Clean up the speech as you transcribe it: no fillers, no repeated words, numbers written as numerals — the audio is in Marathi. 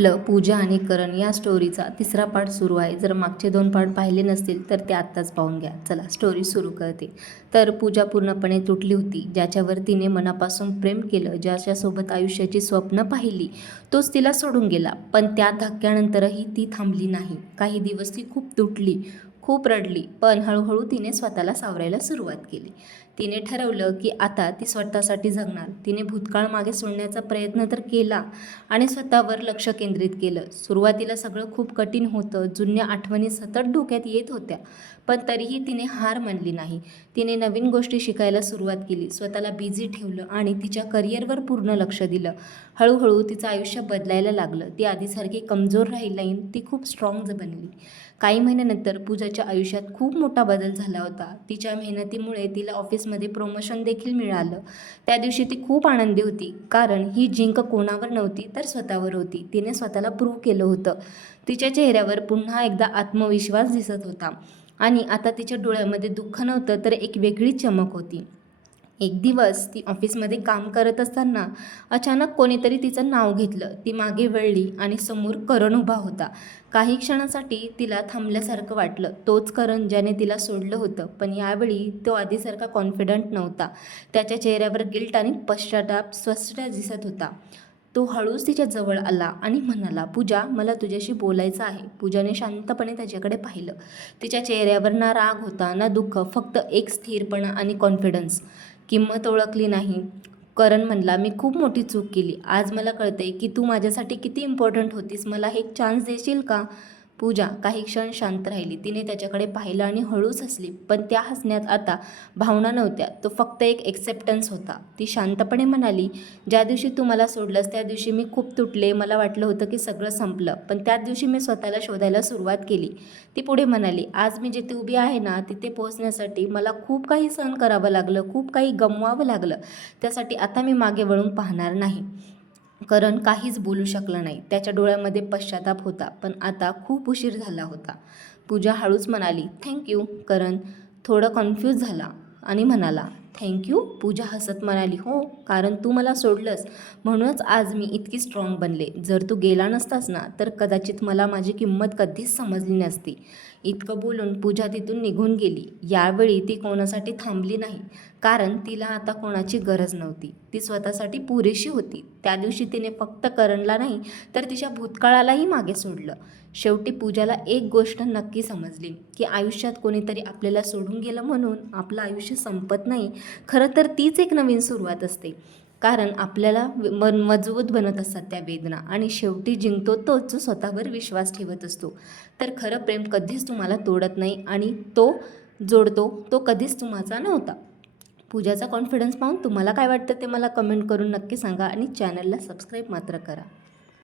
आपलं पूजा आणि करण या स्टोरीचा तिसरा पार्ट सुरू आहे. जर मागचे 2 पार्ट पाहिले नसतील तर ते आत्ताच पाहून घ्या. चला स्टोरी सुरू करते. तर पूजा पूर्णपणे तुटली होती. ज्याच्यावर तिने मनापासून प्रेम केलं, ज्याच्यासोबत आयुष्याची स्वप्न पाहिली, तोच तिला सोडून गेला. पण त्या धक्क्यानंतरही ती थांबली नाही. काही दिवस ती खूप तुटली, खूप रडली, पण हळूहळू तिने स्वतःला सावरायला सुरुवात केली. तिने ठरवलं की आता ती स्वतःसाठी जगणार. तिने भूतकाळ मागे सोडण्याचा प्रयत्न तर केला आणि स्वतःवर लक्ष केंद्रित केलं. सुरुवातीला सगळं खूप कठीण होतं. जुन्या आठवणी सतत डोक्यात येत होत्या, पण तरीही तिने हार मानली नाही. तिने नवीन गोष्टी शिकायला सुरुवात केली, स्वतःला बिझी ठेवलं आणि तिच्या करिअरवर पूर्ण लक्ष दिलं. हळूहळू तिचं आयुष्य बदलायला लागलं. ती आधीसारखी कमजोर राहिली नाही, ती खूप स्ट्रॉंग बनली. काही महिन्यानंतर पूजाच्या आयुष्यात खूप मोठा बदल झाला होता. तिच्या मेहनतीमुळे तिला ऑफिसमध्ये प्रमोशन देखील मिळालं. त्या दिवशी ती खूप आनंदी होती, कारण ही जिंक कोणावर नव्हती तर स्वतःवर होती. तिने स्वतःला प्रूव्ह केलं होतं. तिच्या चेहऱ्यावर पुन्हा एकदा आत्मविश्वास दिसत होता आणि आता तिच्या डोळ्यामध्ये दुःख नव्हतं, तर एक वेगळी चमक होती. एक दिवस ती ऑफिसमध्ये काम करत असताना अचानक कोणीतरी तिचं नाव घेतलं. ती मागे वळली आणि समोर करण उभा होता. काही क्षणासाठी तिला थांबल्यासारखं वाटलं. तोच करण ज्याने तिला सोडलं होतं, पण यावेळी तो आधीसारखा कॉन्फिडंट नव्हता. त्याच्या चेहऱ्यावर गिल्ट आणि पश्चाताप स्पष्ट दिसत होता. तो हळूच तिच्या जवळ आला आणि म्हणाला, "पूजा, मला तुझ्याशी बोलायचं आहे." पूजाने शांतपणे त्याच्याकडे पाहिलं. तिच्या चेहऱ्यावर ना राग होता ना दुःख, फक्त एक स्थिरपणा आणि कॉन्फिडन्स. किंमत ओळखली नाही. करण म्हणला, "मी खूप मोठी चूक केली. आज मला कळतंय की तू माझ्यासाठी किती इम्पॉर्टंट होतीस. मला एक चान्स देशील का?" पूजा काही क्षण शांत राहिली. तिने त्याच्याकडे पाहिलं आणि हळूच हसली, पण त्या हसण्यात आता भावना नव्हत्या. तो फक्त एक एक्सेप्टन्स होता. ती शांतपणे म्हणाली, "ज्या दिवशी तू मला सोडलंस त्या दिवशी मी खूप तुटले. मला वाटलं होतं की सगळं संपलं. पण त्याच दिवशी मी स्वतःला शोधायला सुरुवात केली." ती पुढे म्हणाली, "आज मी जिथे उभी आहे ना, तिथे पोहोचण्यासाठी मला खूप काही सहन करावं लागलं, खूप काही गमवावं लागलं. त्यासाठी आता मी मागे वळून पाहणार नाही." करण काहीच बोलू शकला नाही. त्याच्या डोळ्यामध्ये पश्चाताप होता, पण आता खूप उशीर झाला होता. पूजा हळूच म्हणाली, "थँक करण थोडं कन्फ्यूज झाला आणि म्हणाला, "थँक पूजा हसत म्हणाली, "हो, कारण तू मला सोडलंस म्हणूनच आज मी इतकी स्ट्रॉंग बनले. जर तू गेला नसतास ना, तर कदाचित मला माझी किंमत कधीच समजली नसती." इतकं बोलून पूजा तिथून निघून गेली. यावेळी ती कोणासाठी थांबली नाही, कारण तिला आता कोणाची गरज नव्हती. ती स्वतःसाठी पुरेशी होती. त्या दिवशी तिने फक्त करणला नाही, तर तिच्या भूतकाळालाही मागे सोडलं. शेवटी पूजाला एक गोष्ट नक्की समजली, की आयुष्यात कोणीतरी आपल्याला सोडून गेलं म्हणून आपलं आयुष्य संपत नाही. खरं तर तीच एक नवीन सुरुवात असते, कारण आपल्याला मजबूत बनत असतात त्या वेदना आणि शेवटी जिंकतो तोच जो स्वतःवर विश्वास ठेवत असतो. तर खरं प्रेम कधीच तुम्हाला तोडत नाही आणि तो जोडतो तो कधीच तुमचा नव्हता. पूजाचा कॉन्फिडन्स पाहून तुम्हाला काय वाटतं ते मला कमेंट करून नक्की सांगा आणि चॅनलला सबस्क्राईब मात्र करा.